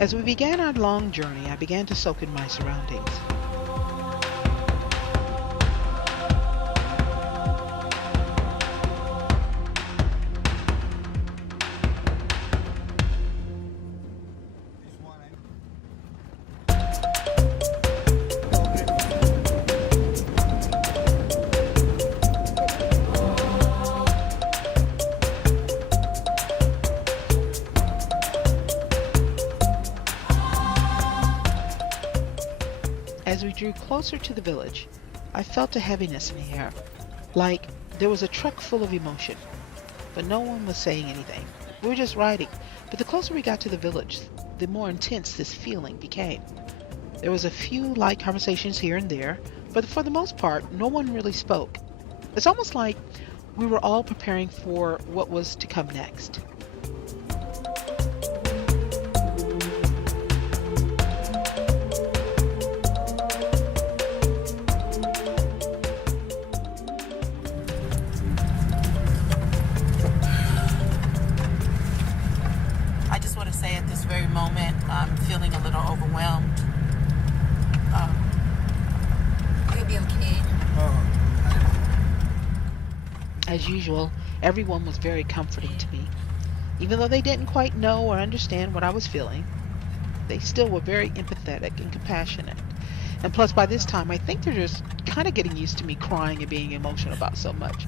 As we began our long journey, I began to soak in my surroundings. As we drew closer to the village, I felt a heaviness in the air, like there was a truck full of emotion, but no one was saying anything. We were just riding, but the closer we got to the village, the more intense this feeling became. There was a few light conversations here and there, but for the most part, no one really spoke. It's almost like we were all preparing for what was to come next. I just want to say at this very moment, I'm feeling a little overwhelmed. You'll be okay. As usual, everyone was very comforting to me. Even though they didn't quite know or understand what I was feeling, they still were very empathetic and compassionate. And plus, by this time, I think they're just kind of getting used to me crying and being emotional about so much.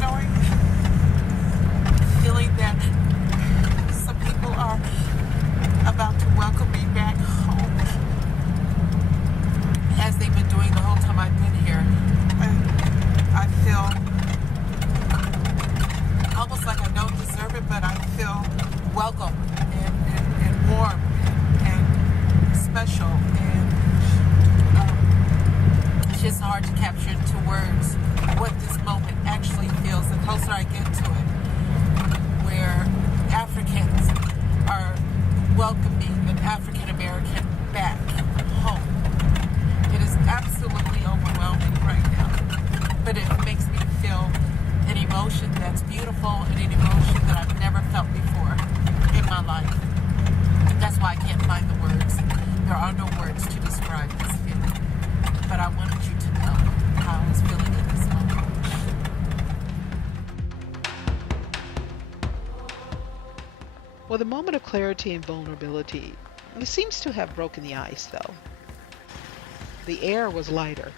Knowing, feeling that some people are about to welcome me back home, as they've been doing the whole time I've been here. I feel almost like I don't deserve it, but I feel welcome and warm and special. And it's just hard to capture into words what this moment actually feels the closer I get to it, where Africans are welcoming an African American back home. It is absolutely overwhelming right now, but it makes me feel an emotion that's beautiful and an emotion that I've never felt before in my life. That's why I can't find the words. There are no words to describe this feeling, but I wanted you to know how I was feeling at this moment. Well, the moment of clarity and vulnerability, it seems to have broken the ice, though. The air was lighter,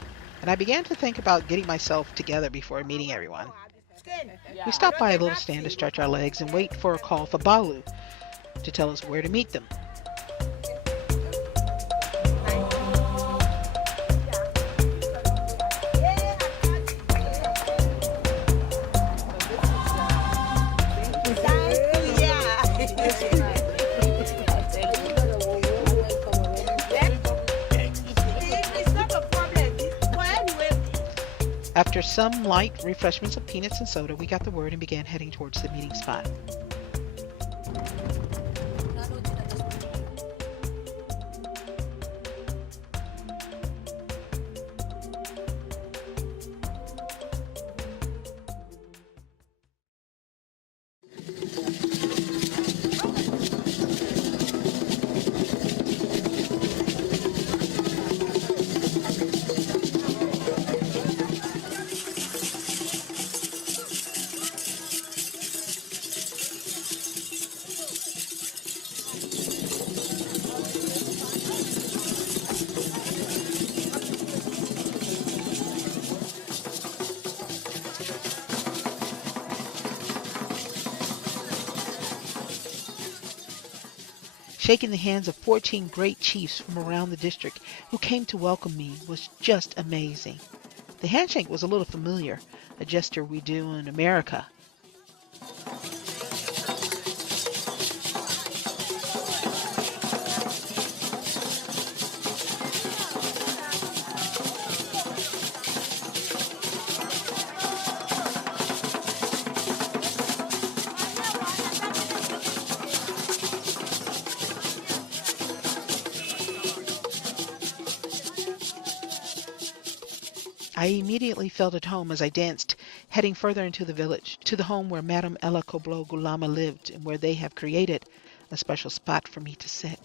and I began to think about getting myself together before meeting everyone. We stopped by a little stand to stretch our legs and wait for a call for Balu to tell us where to meet them. After some light refreshments of peanuts and soda, we got the word and began heading towards the meeting spot. Shaking the hands of 14 great chiefs from around the district who came to welcome me was just amazing. The handshake was a little familiar, a gesture we do in America. I immediately felt at home as I danced, heading further into the village, to the home where Madam Ella-Koblo-Gulama lived and where they have created a special spot for me to sit.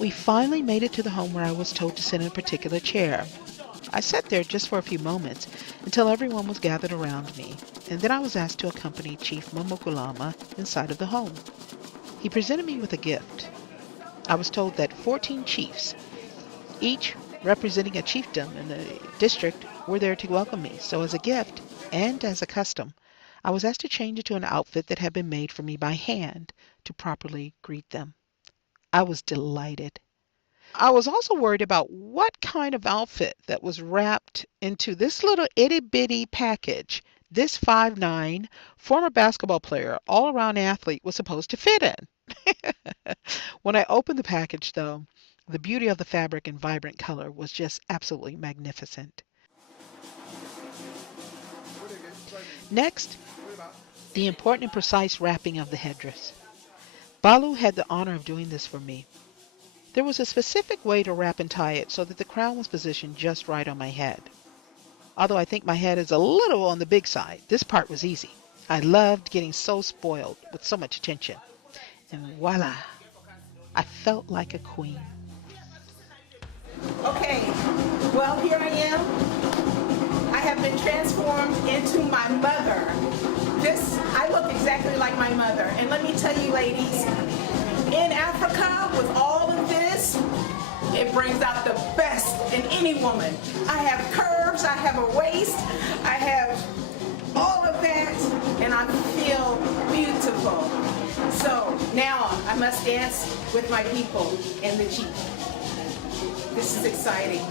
We finally made it to the home where I was told to sit in a particular chair. I sat there just for a few moments until everyone was gathered around me, and then I was asked to accompany Chief Momo-Gulama inside of the home. He presented me with a gift. I was told that 14 chiefs, each representing a chiefdom in the district, were there to welcome me. So as a gift, and as a custom, I was asked to change into an outfit that had been made for me by hand to properly greet them. I was delighted. I was also worried about what kind of outfit that was wrapped into this little itty bitty package this 5'9" former basketball player, all around athlete was supposed to fit in. When I opened the package, though, the beauty of the fabric and vibrant color was just absolutely magnificent. Next, the important and precise wrapping of the headdress. Balu had the honor of doing this for me. There was a specific way to wrap and tie it so that the crown was positioned just right on my head. Although I think my head is a little on the big side, this part was easy. I loved getting so spoiled with so much attention. And voila, I felt like a queen. Okay, well, here I am. I have been transformed into my mother. I look exactly like my mother. And let me tell you, ladies, in Africa, with all of this, it brings out the best in any woman. I have curves, I have a waist, I have all of that, and I feel beautiful. So now I must dance with my people in the Jeep. This is exciting.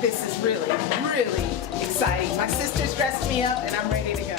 This is really, really exciting. My sisters dressed me up and I'm ready to go.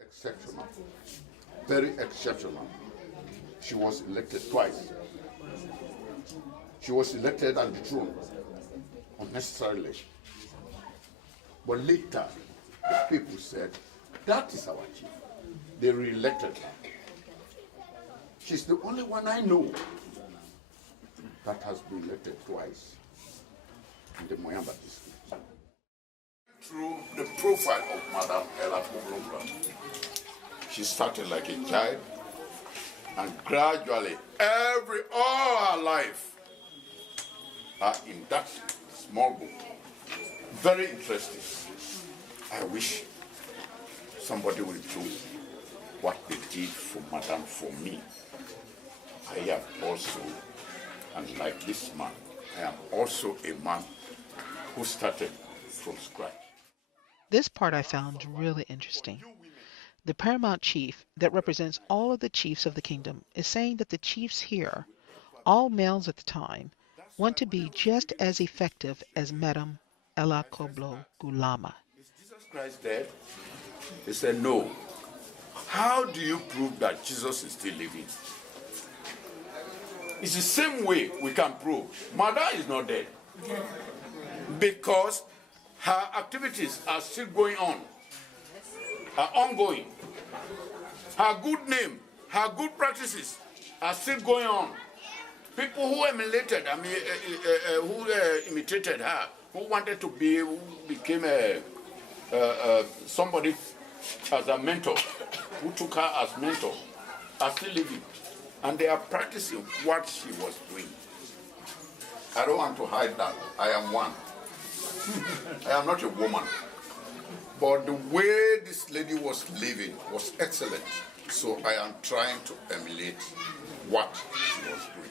Exceptional, very exceptional. She was elected twice. She was elected on the throne unnecessarily. But later, the people said, that is our chief. They re-elected her. She's the only one I know that has been elected twice in the Moyamba District. Through the profile of Madam Ella-Koblo-Gulama, she started like a child, and gradually, all her life are in that small book. Very interesting. I wish somebody will do what they did for Madam for me. I am also, and like this man, I am also a man who started from scratch. This part I found really interesting. The paramount chief that represents all of the chiefs of the kingdom is saying that the chiefs here, all males at the time, want to be just as effective as Madam Ella-Koblo-Gulama. Is Jesus Christ dead? He said, no. How do you prove that Jesus is still living? It's the same way we can prove Mother is not dead. Because her activities are still going on, are ongoing. Her good name, her good practices are still going on. People who emulated, who imitated her, who wanted to be, who became somebody as a mentor, who took her as mentor, are still living. And they are practicing what she was doing. I don't want to hide that. I am one. I am not a woman. But the way this lady was living was excellent. So I am trying to emulate what she was doing.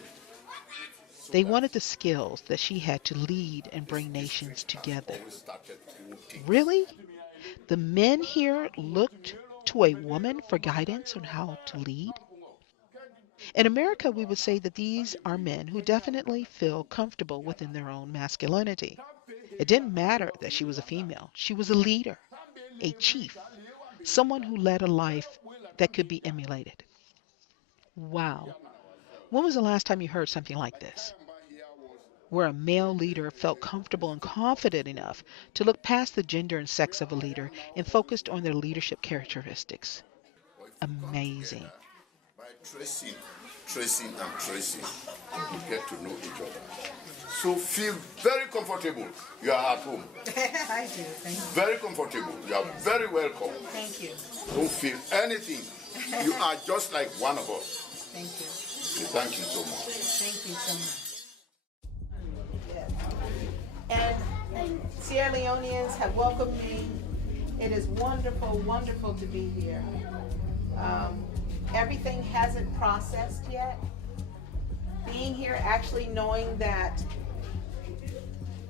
They wanted the skills that she had to lead and bring nations together. Really? The men here looked to a woman for guidance on how to lead? In America, we would say that these are men who definitely feel comfortable within their own masculinity. It didn't matter that she was a female. She was a leader, a chief, someone who led a life that could be emulated. Wow. When was the last time you heard something like this? Where a male leader felt comfortable and confident enough to look past the gender and sex of a leader and focused on their leadership characteristics. Amazing. By tracing, you get to know each other. So feel very comfortable. You are at home. I do, thank you. Very comfortable. You are very welcome. Thank you. Don't feel anything. You are just like one of us. Thank you. So thank you so much. Thank you so much. Yes. And Sierra Leoneans have welcomed me. It is wonderful, wonderful to be here. Everything hasn't processed yet. Being here, actually knowing that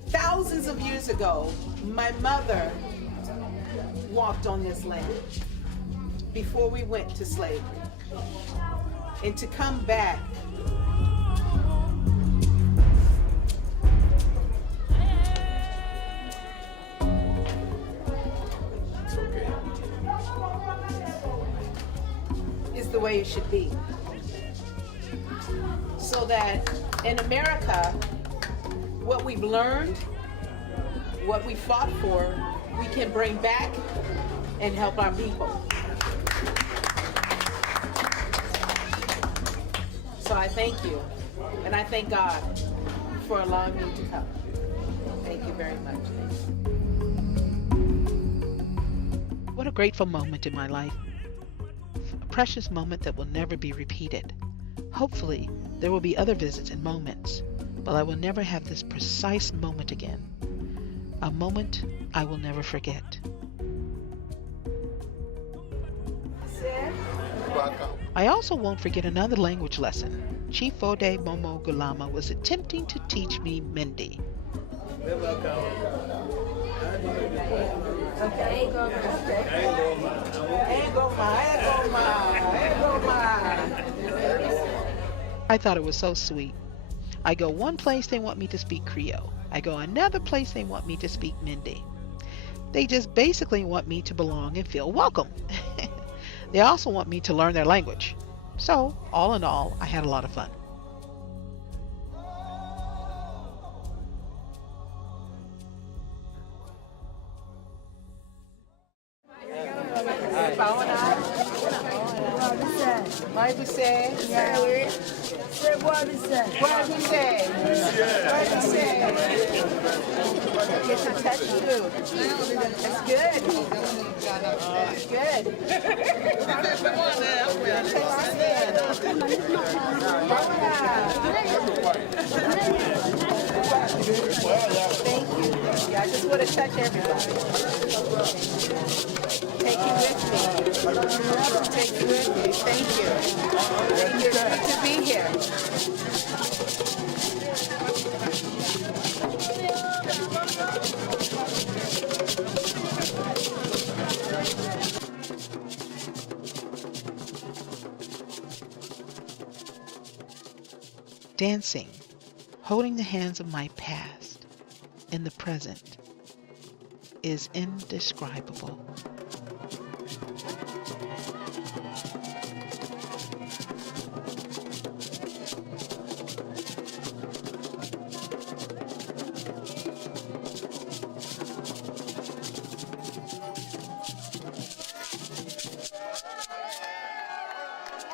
thousands of years ago, my mother walked on this land before we went to slavery. And to come back is the way it should be. So that in America, what we've learned, what we fought for, we can bring back and help our people. So I thank you, and I thank God for allowing me to come. Thank you very much. What a grateful moment in my life. A precious moment that will never be repeated. Hopefully, there will be other visits and moments, but I will never have this precise moment again. A moment I will never forget. I also won't forget another language lesson. Chief Ode Momo Gulama was attempting to teach me Mende. I thought it was so sweet. I go one place, they want me to speak Creole. I go another place, they want me to speak Mende. They just basically want me to belong and feel welcome. They also want me to learn their language. So, all in all, I had a lot of fun. Get to touch you. That's good. That's good. Thank you. Yeah, I just want to touch everybody. Take you with me. Take you with me. Thank you. It's good to be here. dancing, holding the hands of my past in the present is indescribable.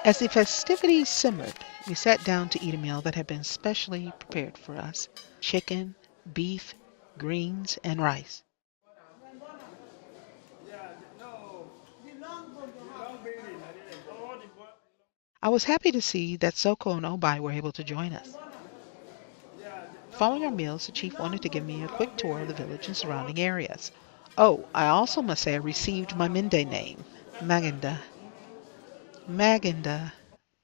As the festivities simmered, we sat down to eat a meal that had been specially prepared for us: chicken, beef, greens, and rice. I was happy to see that Soko and Obai were able to join us. Following our meals, the chief wanted to give me a quick tour of the village and surrounding areas. Oh, I also must say I received my Mende name, Magenda. Magenda,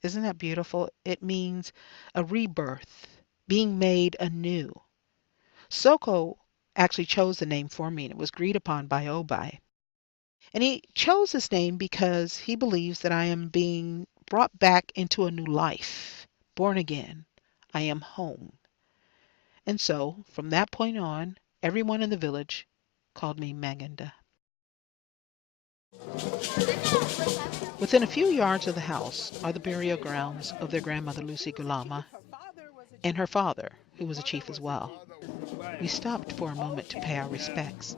isn't that beautiful? It means a rebirth, being made anew. Soko actually chose the name for me, and it was agreed upon by Obai. And he chose this name because he believes that I am being brought back into a new life, born again. I am home. And so, from that point on, everyone in the village called me Magenda. Within a few yards of the house are the burial grounds of their grandmother Lucy Gulama and her father, who was a chief as well. We stopped for a moment to pay our respects.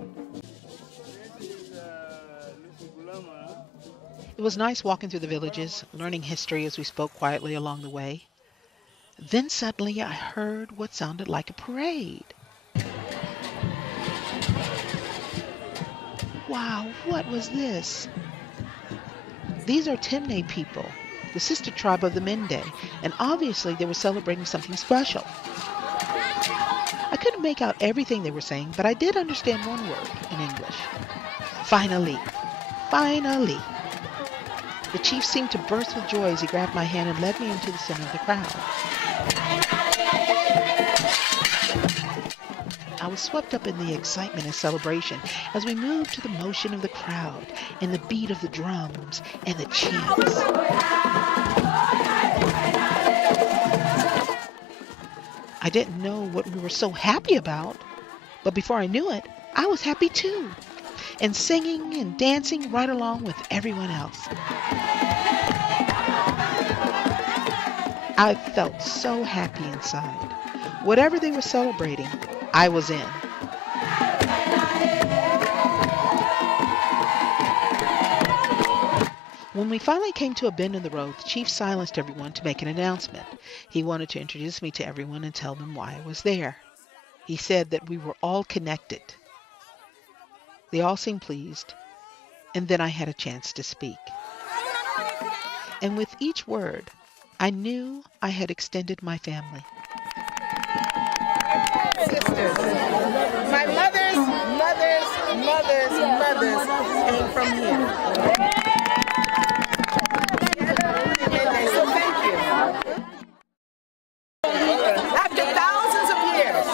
It was nice walking through the villages, learning history as we spoke quietly along the way. Then suddenly I heard what sounded like a parade. Wow, what was this? These are Temne people, the sister tribe of the Mende, and obviously they were celebrating something special. I couldn't make out everything they were saying, but I did understand one word in English. Finally. Finally. The chief seemed to burst with joy as he grabbed my hand and led me into the center of the crowd. I was swept up in the excitement and celebration as we moved to the motion of the crowd and the beat of the drums and the cheers. I didn't know what we were so happy about, but before I knew it, I was happy too, and singing and dancing right along with everyone else. I felt so happy inside. Whatever they were celebrating, I was in. When we finally came to a bend in the road, the chief silenced everyone to make an announcement. He wanted to introduce me to everyone and tell them why I was there. He said that we were all connected. They all seemed pleased, and then I had a chance to speak. And with each word, I knew I had extended my family. Sisters. My mother's mothers came from here. So thank you. After thousands of years,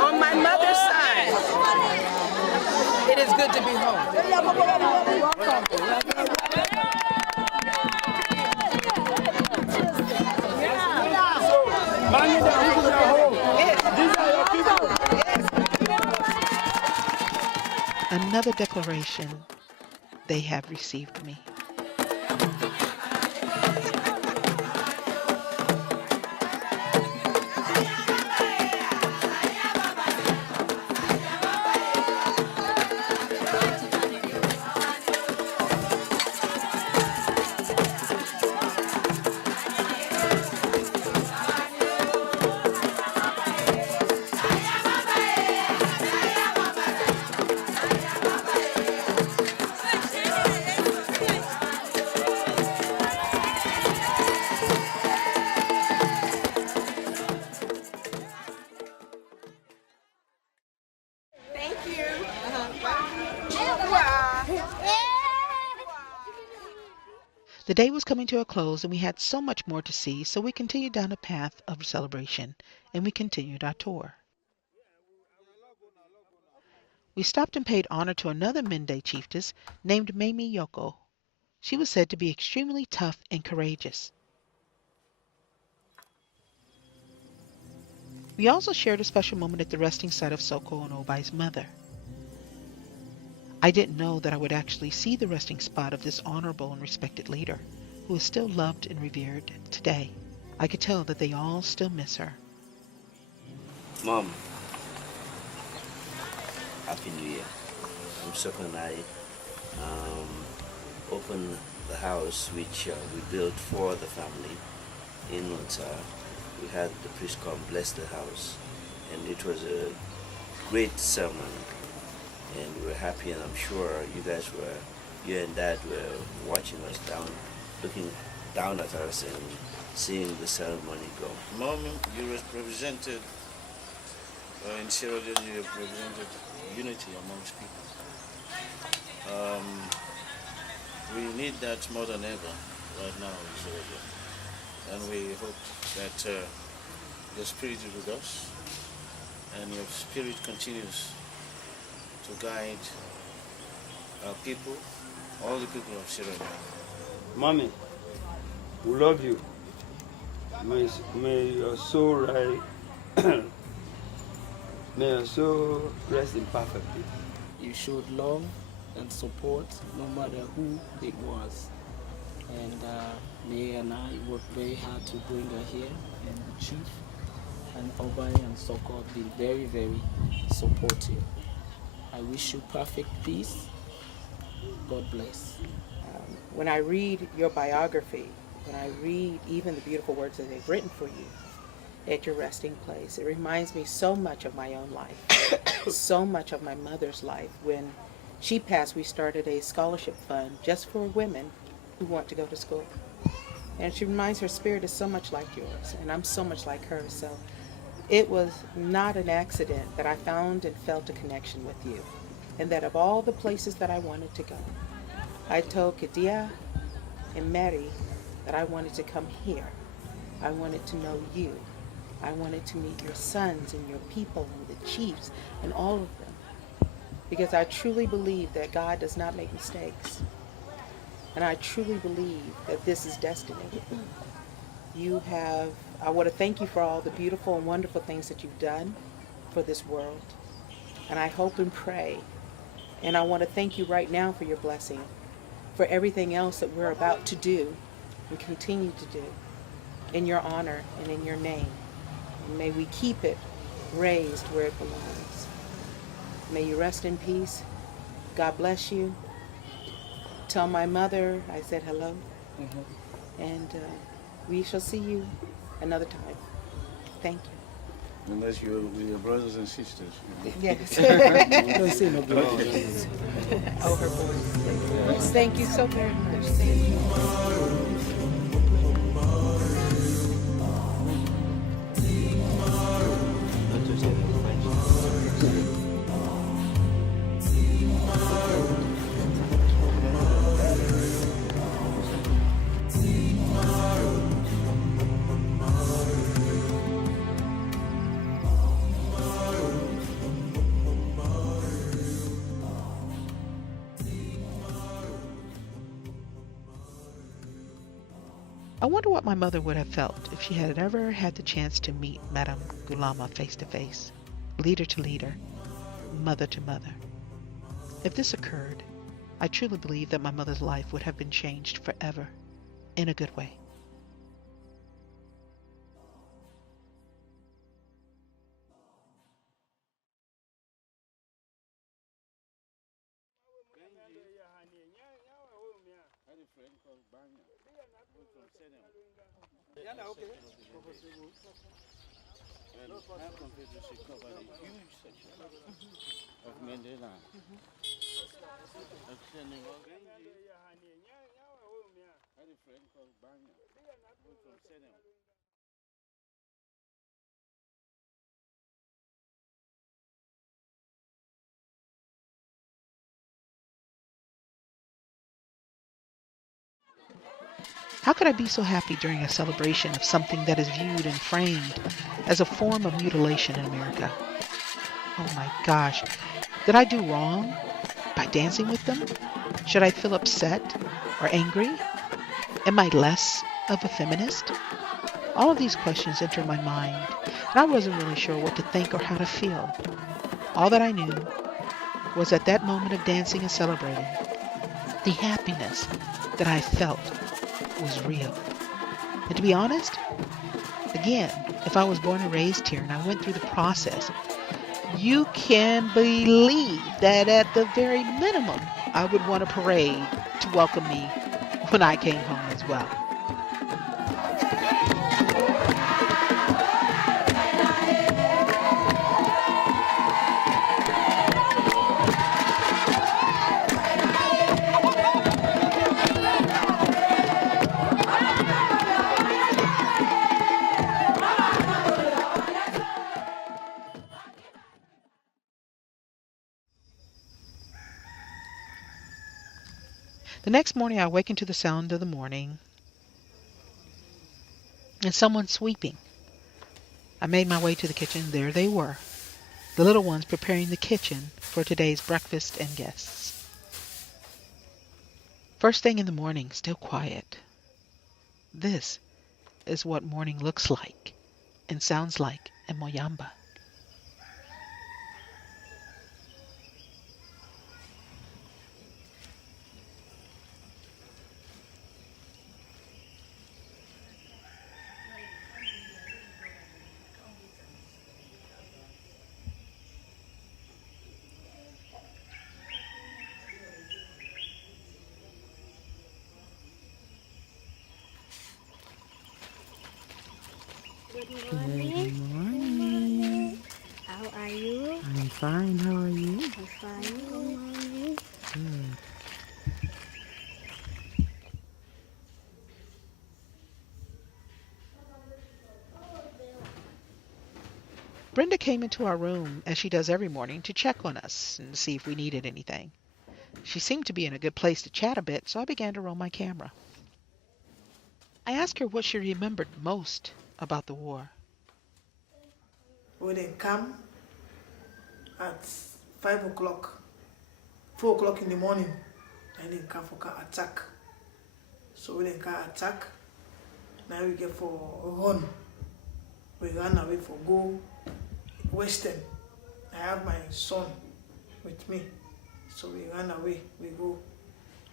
on my mother's side, it is good to be home. Another declaration, they have received me. The day was coming to a close and we had so much more to see, so we continued down a path of celebration and we continued our tour. We stopped and paid honor to another Mende chiefess named Mamie Yoko. She was said to be extremely tough and courageous. We also shared a special moment at the resting site of Soko and Obai's mother. I didn't know that I would actually see the resting spot of this honorable and respected leader, who is still loved and revered today. I could tell that they all still miss her. Mom, Happy New Year. I'm Soko and I opened the house which we built for the family in Monta. We had the priest come bless the house, and it was a great sermon, and we were happy, and I'm sure you and Dad were watching us down, looking down at us and seeing the ceremony go. Mom, you represented, in Sierra Leone, you represented unity amongst people. We need that more than ever right now in Sierra Leone. And we hope that your spirit is with us and your spirit continues to guide our people, all the people of Sierra Leone. Mommy, we love you. May your soul rise. May your soul rest in perfect peace. You showed love and support no matter who it was. And May and I worked very hard to bring her here, and Chief and Obai and Soko have been very, very supportive. I wish you perfect peace. God bless. When I read your biography, when I read even the beautiful words that they've written for you at your resting place, it reminds me so much of my own life, so much of my mother's life. When she passed, we started a scholarship fund just for women who want to go to school. And she reminds her spirit is so much like yours, and I'm so much like her. So it was not an accident that I found and felt a connection with you, and that of all the places that I wanted to go, I told Kadia and Mary that I wanted to come here. I wanted to know you. I wanted to meet your sons and your people and the chiefs and all of them, because I truly believe that God does not make mistakes. And I truly believe that this is destiny. I want to thank you for all the beautiful and wonderful things that you've done for this world. And I hope and pray. And I want to thank you right now for your blessing, for everything else that we're about to do and continue to do in your honor and in your name. And may we keep it raised where it belongs. May you rest in peace. God bless you. Tell my mother I said hello. And we shall see you another time. Thank you. Unless you're with your brothers and sisters. Yes. Don't say no good. Oh, her voice. Thank you so very much. Thank you. I wonder what my mother would have felt if she had ever had the chance to meet Madam Gulama face to face, leader to leader, mother to mother. If this occurred, I truly believe that my mother's life would have been changed forever, in a good way. And our Confederacy covered a huge section of Mende land. Extending all I had a friend called Banya, who's from Ceremonial. How could I be so happy during a celebration of something that is viewed and framed as a form of mutilation in America? Oh my gosh, did I do wrong by dancing with them? Should I feel upset or angry? Am I less of a feminist? All of these questions entered my mind, and I wasn't really sure what to think or how to feel. All that I knew was at that moment of dancing and celebrating, the happiness that I felt was real. And to be honest, again, if I was born and raised here and I went through the process, you can believe that at the very minimum, I would want a parade to welcome me when I came home as well. The next morning, I awakened to the sound of the morning and someone sweeping. I made my way to the kitchen. There they were, the little ones preparing the kitchen for today's breakfast and guests. First thing in the morning, still quiet. This is what morning looks like and sounds like in Moyamba. Good morning. How are you? I'm fine. How are you? I'm fine. Good morning. Good. Brenda came into our room, as she does every morning, to check on us and see if we needed anything. She seemed to be in a good place to chat a bit, so I began to roll my camera. I asked her what she remembered most about the war. When they come at 5 o'clock, 4 o'clock in the morning, and they come for attack. So when they can attack, now we get for run. We run away for go western. I have my son with me. So we run away, we go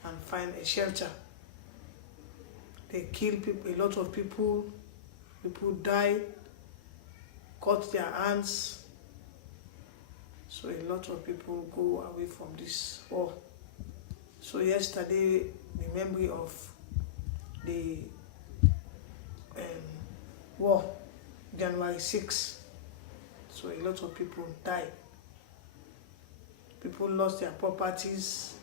and find a shelter. They kill people, a lot of people die, cut their hands. So a lot of people go away from this war. So yesterday, the memory of the war, January 6th. So a lot of people died. People lost their properties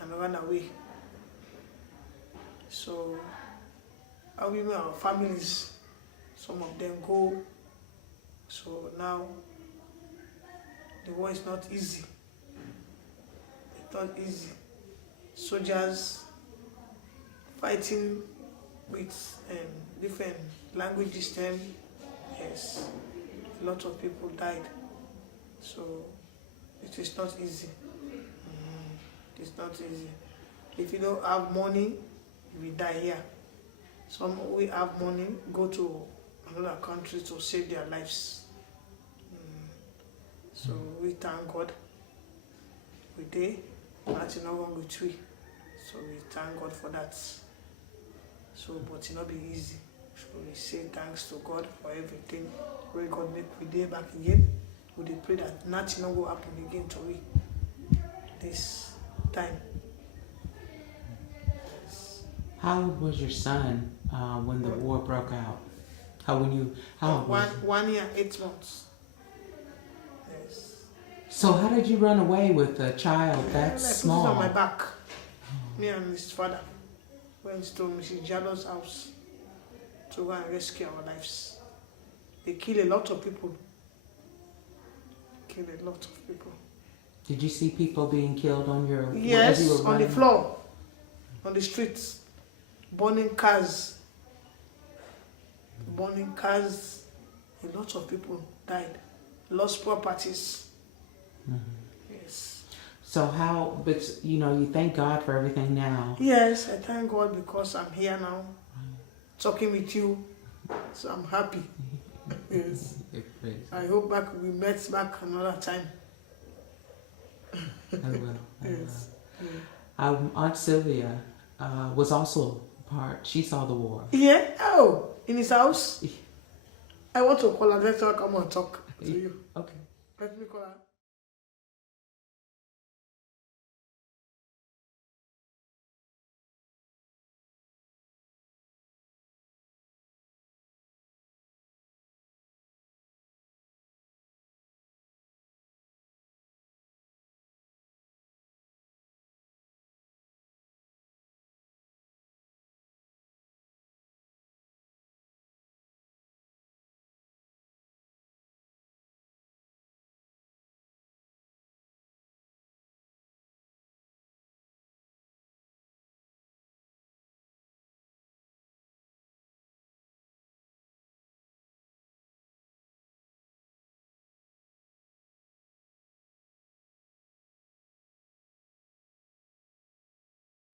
and ran away. So our families, some of them go. So now the war is not easy. It's not easy. Soldiers fighting with different languages. Yes, a lot of people died. So it is not easy. It's not easy. If you don't have money, you will die here. Some we have money, go to another country to save their lives. So we thank God. We did, nothing wrong with we. So we thank God for that. So, but it not be easy. So we say thanks to God for everything. When God make we day back again, we pray that nothing will happen again to we this time. How old was your son when the war broke out? How old was he? 1 year, 8 months. Yes. So how did you run away with a child that small? I put it on my back. Me and his father went to Mrs. Jalo's house to go and rescue our lives. They kill a lot of people. Did you see people being killed on your? Yes, on the floor, on the streets, burning cars. A lot of people died, lost properties. Yes. So how? But you thank God for everything now. Yes, I thank God because I'm here now talking with you. So I'm happy. Yes. I hope we met back another time. I will. Yes. Aunt Sylvia was also part. She saw the war. Yeah. Oh, in his house. I want to call her. Let her come and talk to you. Okay. Let me call her.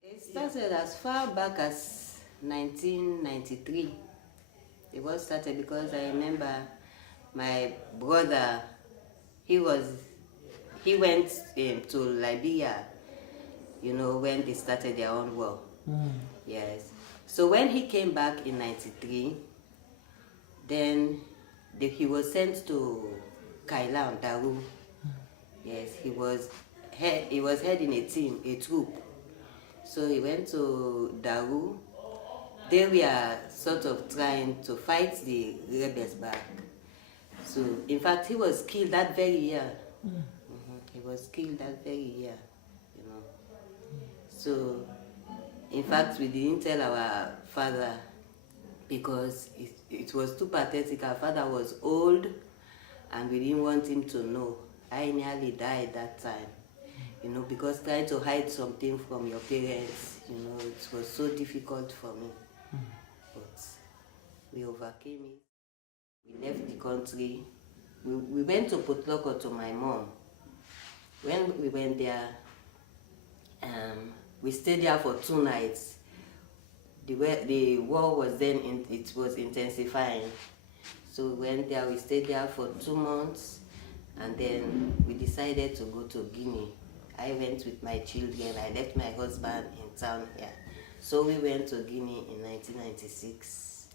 It started as far back as 1993. It was started because I remember my brother, he went to Liberia, when they started their own war. Yes. So when he came back in 93, then he was sent to Kailan, Daru. Yes, he was heading a troop. So he went to Daru. They were sort of trying to fight the rebels back. So, in fact, he was killed that very year. He was killed that very year, So, in fact, we didn't tell our father because it was too pathetic. Our father was old and we didn't want him to know. I nearly died that time. Because trying to hide something from your parents, it was so difficult for me. But we overcame it. We left the country. We went to Potloko to my mom. When we went there, we stayed there for 2 nights. The war was then, it was intensifying. So we went there, we stayed there for 2 months, and then we decided to go to Guinea. I went with my children. I left my husband in town here. So we went to Guinea in 1996.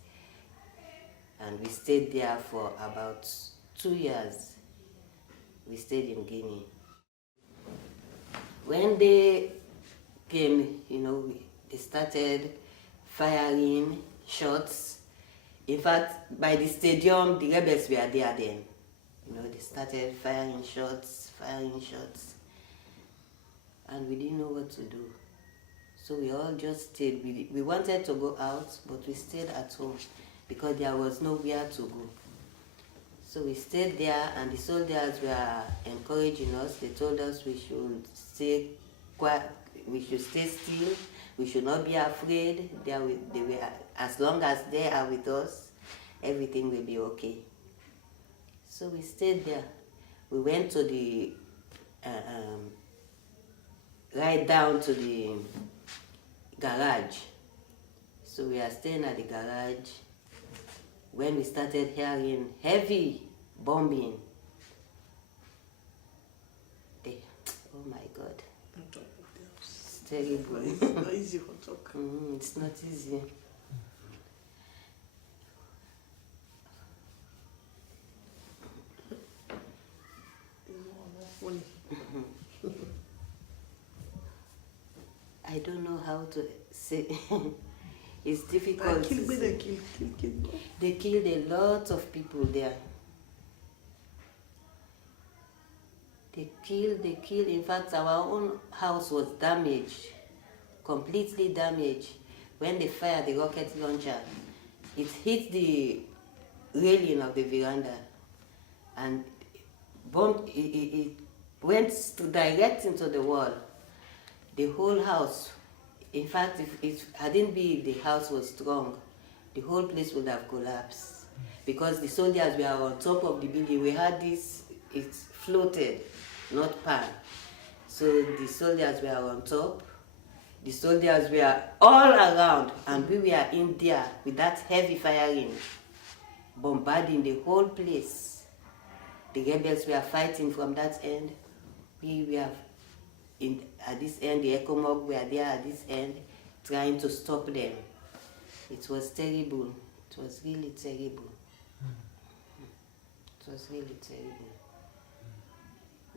And we stayed there for about 2 years. We stayed in Guinea. When they came, they started firing shots. In fact, by the stadium, the rebels were there then. They started firing shots. And we didn't know what to do. So we all just stayed. We wanted to go out, but we stayed at home because there was nowhere to go. So we stayed there, and the soldiers were encouraging us. They told us we should stay quiet, we should stay still, we should not be afraid. They were, as long as they are with us, everything will be okay. So we stayed there. We went to the right down to the garage. So we are staying at the garage when we started hearing heavy bombing. Oh my God. It's terrible. It's not easy to talk. It's not easy. I don't know how to say. It's difficult. They killed a lot of people there. They killed. In fact, our own house was damaged, completely damaged. When they fired the rocket launcher, it hit the railing of the veranda and bombed. It went direct into the wall. The whole house, in fact, if it hadn't been the house was strong, the whole place would have collapsed. Because the soldiers were on top of the building. We had this, it floated, not pan. So the soldiers were on top. The soldiers were all around, and we were in there with that heavy firing, bombarding the whole place. The rebels were fighting from that end. We were at this end, the Ecomog were there at this end, trying to stop them. It was terrible. It was really terrible. It was really terrible.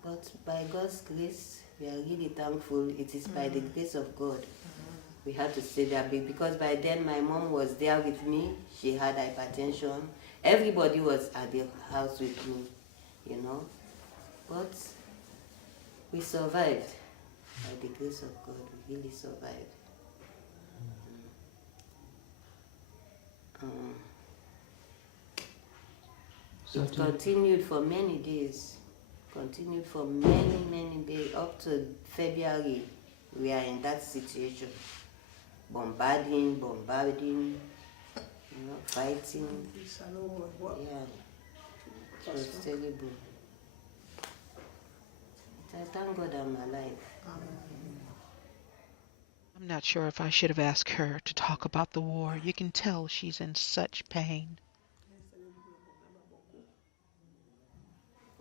But by God's grace, we are really thankful. It is by the grace of God. We had to stay there because by then my mom was there with me. She had hypertension. Everybody was at the house with me, you know. But we survived. By the grace of God, we really survived. It continued for many days. Continued for many, many days. Up to February, we are in that situation. Bombarding, fighting. Yeah, it was terrible. I thank God I'm alive. I'm not sure if I should have asked her to talk about the war. You can tell she's in such pain.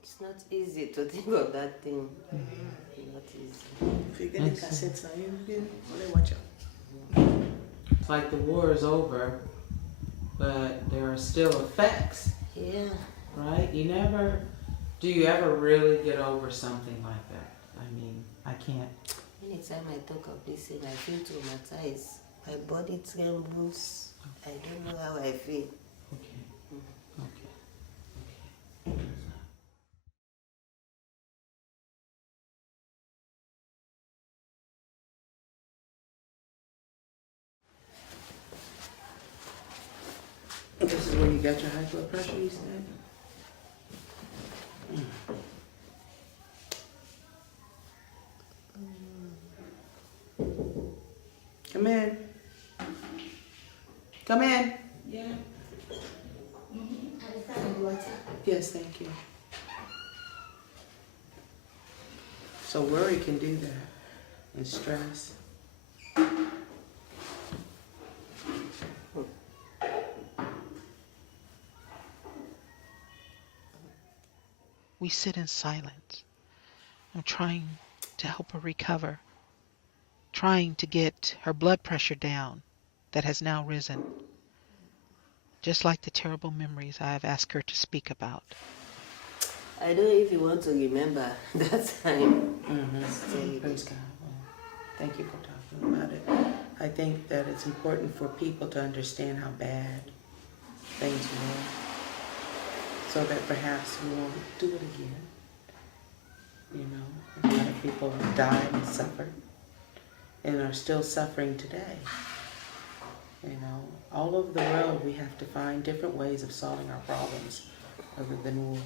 It's not easy to think of that thing. Not easy. If you get the cassettes, you can watch it. It's like the war is over, but there are still effects. Yeah. Right? Do you ever really get over something like that? I mean, I can't. Anytime I talk of this thing, I feel traumatized. My body trembles. I don't know how I feel. Okay. This is where you got your high blood pressure, you said? Come in. Come in. Yeah. Yes, thank you. So worry can do that, and stress. We sit in silence. I'm trying to help her recover, trying to get her blood pressure down that has now risen, just like the terrible memories I have asked her to speak about. I don't know if you want to remember that time. Praise God. Well, thank you for talking about it. I think that it's important for people to understand how bad things were, so that perhaps we won't do it again. You know, a lot of people died and suffered and are still suffering today. You know, all over the world we have to find different ways of solving our problems other than war.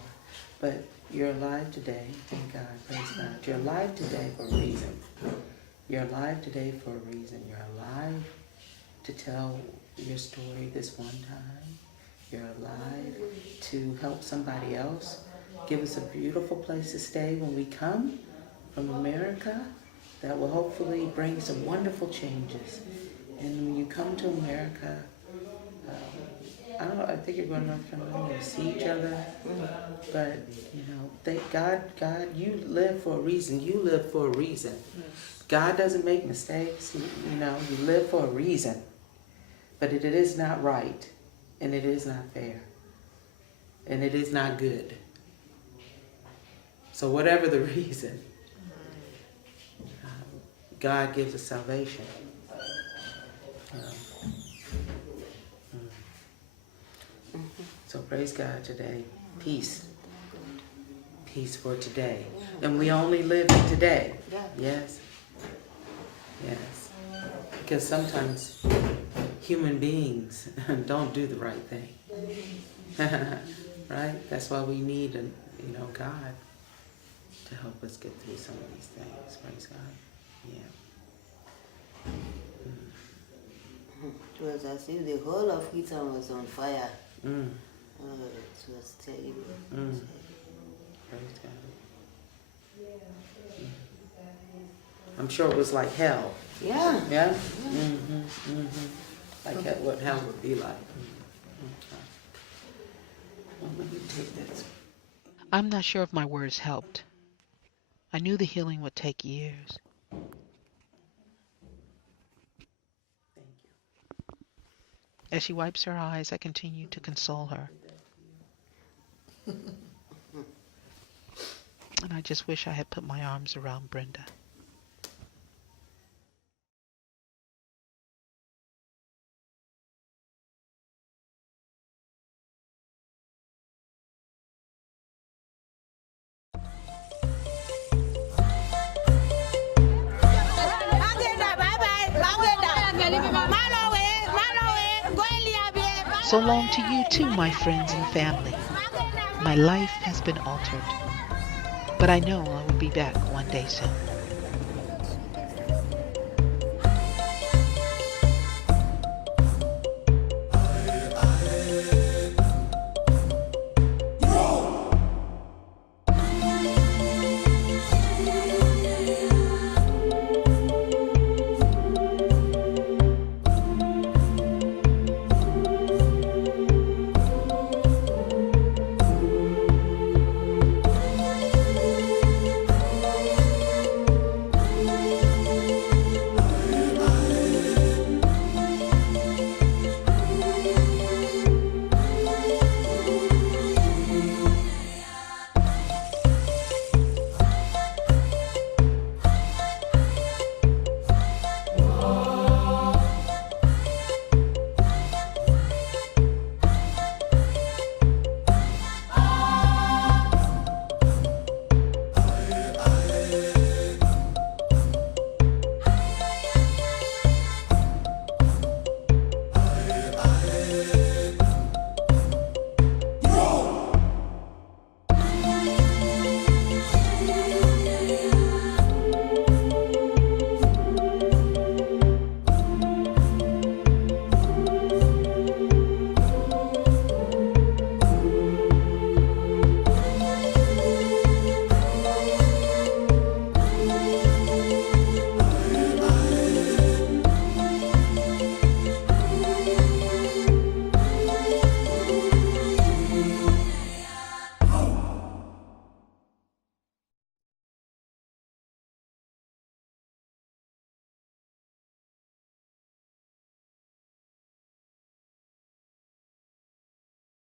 But you're alive today, thank God, praise God. You're alive today for a reason. You're alive today for a reason. You're alive to tell your story this one time. You're alive to help somebody else. Give us a beautiful place to stay when we come from America that will hopefully bring some wonderful changes. And when you come to America, I think you're going to North Carolina to see each other. But, you know, thank God, you live for a reason. You live for a reason. God doesn't make mistakes. You know, you live for a reason. But it is not right. And it is not fair. And it is not good. So whatever the reason, God gives us salvation. So praise God today. Peace. Peace for today. And we only live in today. Yes. Yes. Because sometimes human beings don't do the right thing. Right? That's why we need, God to help us get through some of these things. Praise God. Yeah. It was as if the whole of Freetown was on fire. Oh, it was terrible. Praise God. I'm sure it was like hell. Yeah. Yeah? Like what hell would be like. Okay. Well, let me take this. I'm not sure if my words helped. I knew the healing would take years. Thank you. As she wipes her eyes, I continue to console her. And I just wish I had put my arms around Brenda. So long to you too, my friends and family. My life has been altered, but I know I will be back one day soon.